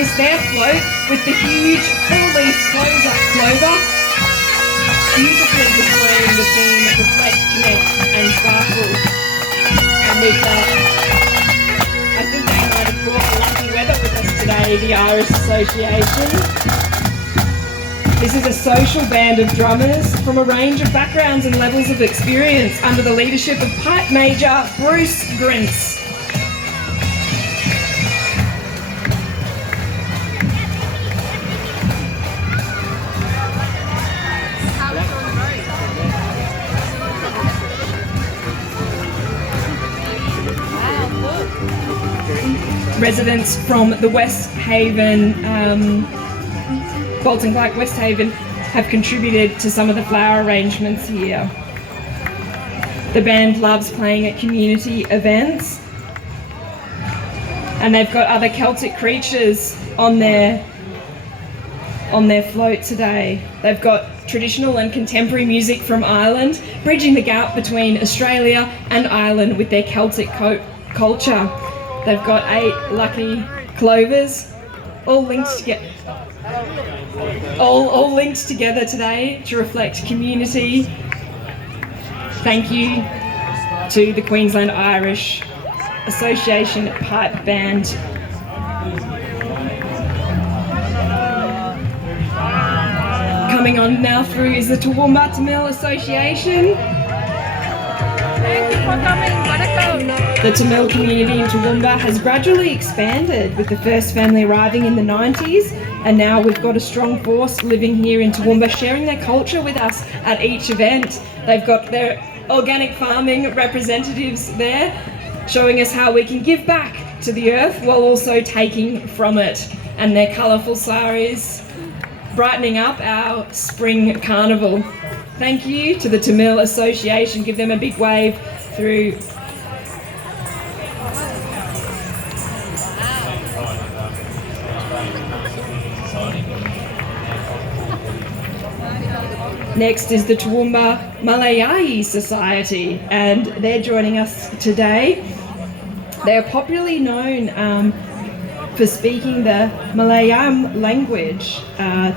witness their float with the huge full-leaf clover, beautifully displaying the theme Reflect, Connect and Sparkle. And with that, I think they might have brought the lucky weather with us today, the Irish Association. This is a social band of drummers from a range of backgrounds and levels of experience under the leadership of Pipe Major Bruce Grintz. Residents from the West Haven, Bolton Clark West Haven, have contributed to some of the flower arrangements here. The band loves playing at community events, and they've got other Celtic creatures on their float today. They've got traditional and contemporary music from Ireland, bridging the gap between Australia and Ireland with their Celtic culture. They've got 8 lucky clovers, all linked together. All linked together today to reflect community. Thank you to the Queensland Irish Association Pipe Band. Coming on now through is the Toowoomba Tamil Association. Thank you for coming. The Tamil community in Toowoomba has gradually expanded, with the first family arriving in the 90s, and now we've got a strong force living here in Toowoomba, sharing their culture with us at each event. They've got their organic farming representatives there, showing us how we can give back to the earth while also taking from it, and their colourful saris brightening up our spring carnival. Thank you to the Tamil Association. Give them a big wave through. Next is the Toowoomba Malayai Society, and they're joining us today. They're popularly known for speaking the Malayalam language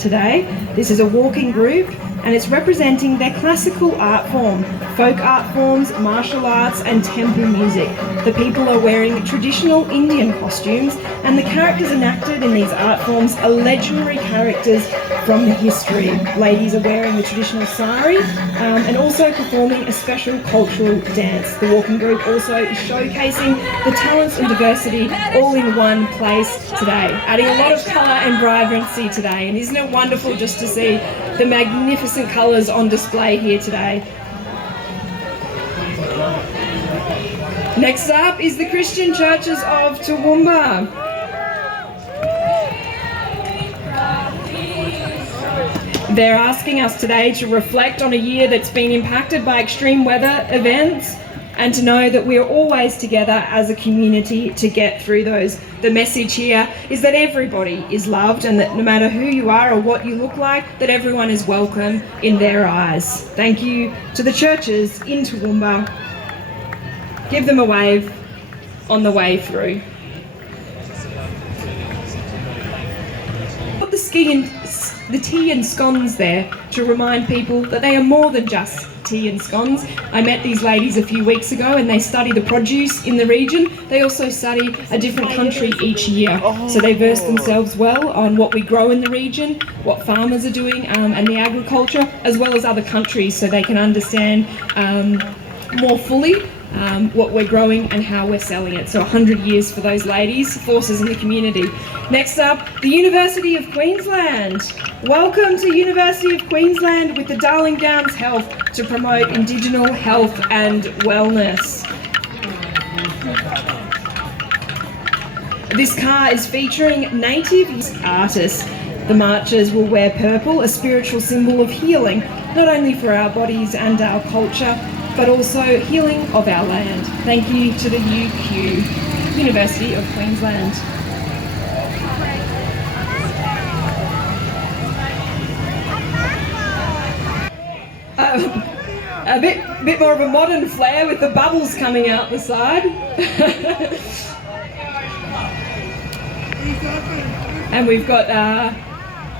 today. This is a walking group, and it's representing their classical art form, folk art forms, martial arts and temple music. The people are wearing traditional Indian costumes, and the characters enacted in these art forms are legendary characters from the history. Ladies are wearing the traditional sari and also performing a special cultural dance. The walking group also is showcasing the talents and diversity all in one place today, adding a lot of colour and vibrancy today. And isn't it wonderful just to see the magnificent colours on display here today? Next up is the Christian Churches of Toowoomba. They're asking us today to reflect on a year that's been impacted by extreme weather events, and to know that we're always together as a community to get through those. The message here is that everybody is loved, and that no matter who you are or what you look like, that everyone is welcome in their eyes. Thank you to the churches in Toowoomba. Give them a wave on the way through. Put the tea and scones there to remind people that they are more than just tea and scones. I met these ladies a few weeks ago, and they study the produce in the region. They also study a different country each year. So they verse themselves well on what we grow in the region, what farmers are doing, and the agriculture, as well as other countries, so they can understand more fully what we're growing and how we're selling it. So 100 years for those ladies, forces in the community. Next up, the University of Queensland. Welcome to University of Queensland with the Darling Downs Health to promote Indigenous health and wellness. This car is featuring native artists. The marchers will wear purple, a spiritual symbol of healing, not only for our bodies and our culture, but also healing of our land. Thank you to the UQ, University of Queensland. A bit more of a modern flair with the bubbles coming out the side. and we've got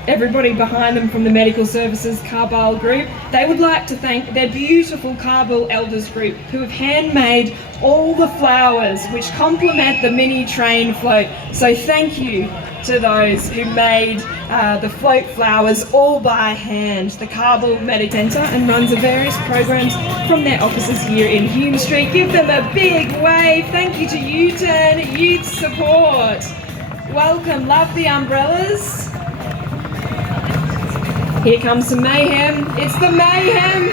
everybody behind them from the Medical Services Carbile group. They would like to thank their beautiful Carbile Elders group who have handmade all the flowers which complement the mini train float. So thank you to those who made the float flowers all by hand. The Carbile Medical Centre and runs the various programs from their offices here in Hume Street. Give them a big wave. Thank you to U-Turn Youth Support. Welcome, love the umbrellas. Here comes some mayhem. It's the mayhem.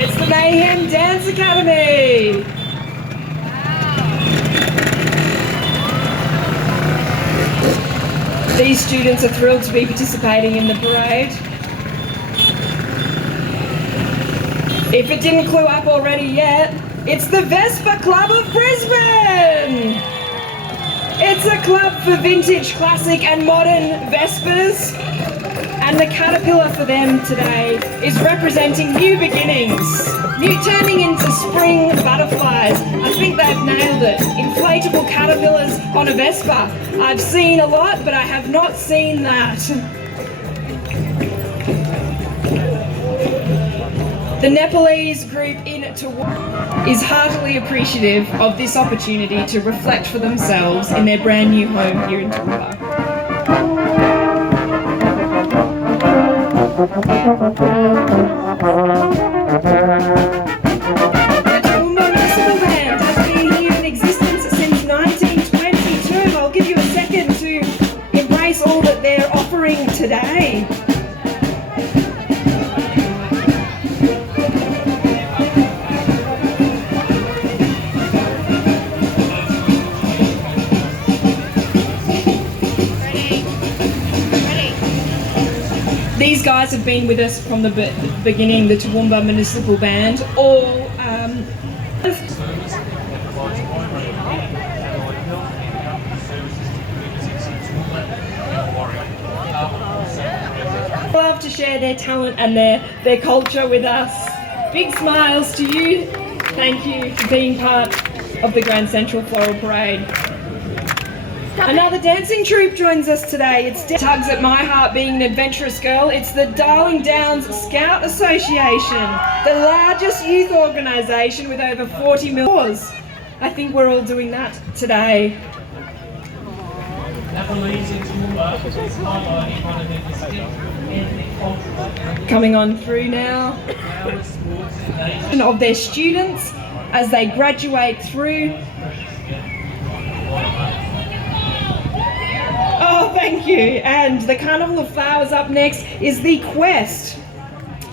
It's the Mayhem Dance Academy. These students are thrilled to be participating in the parade. If it didn't clue up already yet, it's the Vespa Club of Brisbane. It's a club for vintage, classic and modern Vespas. And the caterpillar for them today is representing new beginnings, turning into spring butterflies. I think they've nailed it. Inflatable caterpillars on a Vespa. I've seen a lot, but I have not seen that. The Nepalese group in Toowoomba is heartily appreciative of this opportunity to reflect for themselves in their brand new home here in Toowoomba. The Toowoomba Municipal Band has been here in existence since 1922. I'll give you a second to embrace all that they're offering today. These guys have been with us from the beginning, the Toowoomba Municipal Band, all love to share their talent and their culture with us. Big smiles to you. Thank you for being part of the Grand Central Floral Parade. Another dancing troupe joins us today. It tugs at my heart being an adventurous girl. It's the Darling Downs Scout Association, the largest youth organisation with over 40 million. I think we're all doing that today. Coming on through now. Of their students as they graduate through. Oh, thank you. And the Carnival of Flowers up next is the Quest.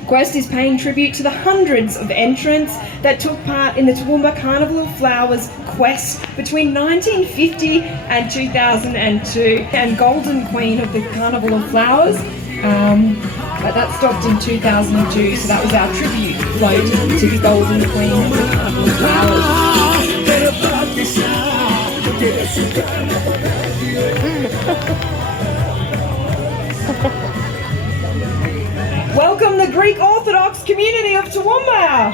Quest is paying tribute to the hundreds of entrants that took part in the Toowoomba Carnival of Flowers Quest between 1950 and 2002. And Golden Queen of the Carnival of Flowers, but that stopped in 2002, so that was our tribute float to the Golden Queen of the Carnival of Flowers. Welcome the Greek Orthodox community of Toowoomba.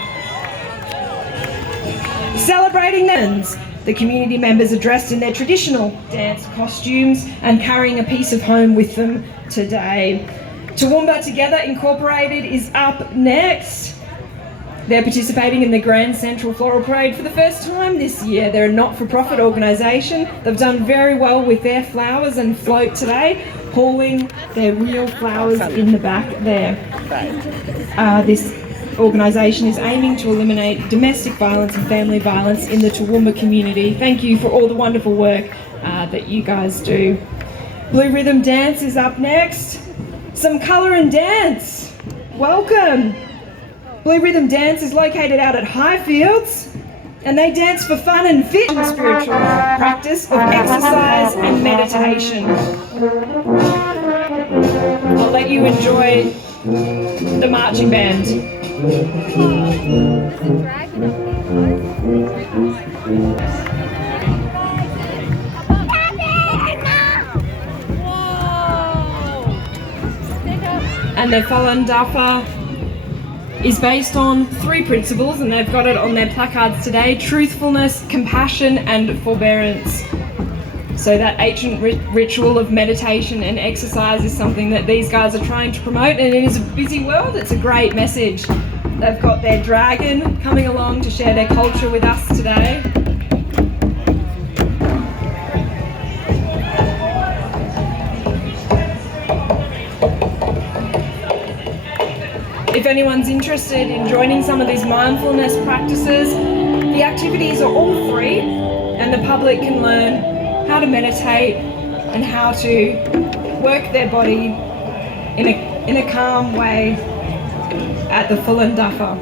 Celebrating the community members are dressed in their traditional dance costumes and carrying a piece of home with them today. Toowoomba Together Incorporated is up next. They're participating in the Grand Central Floral Parade for the first time this year. They're a not-for-profit organisation. They've done very well with their flowers and float today, hauling their real flowers in the back there. This organisation is aiming to eliminate domestic violence and family violence in the Toowoomba community. Thank you for all the wonderful work that you guys do. Blue Rhythm Dance is up next. Some colour and dance. Welcome. Blue Rhythm Dance is located out at Highfields, and they dance for fun and fit and spiritual practice of exercise and meditation. I'll let you enjoy the marching band. And their Falun Dafa is based on 3 principles, and they've got it on their placards today: truthfulness, compassion and forbearance. So that ancient ritual of meditation and exercise is something that these guys are trying to promote, and it is a busy world. It's a great message. They've got their dragon coming along to share their culture with us today. If anyone's interested in joining some of these mindfulness practices, the activities are all free and the public can learn how to meditate and how to work their body in a calm way at the Toowoomba.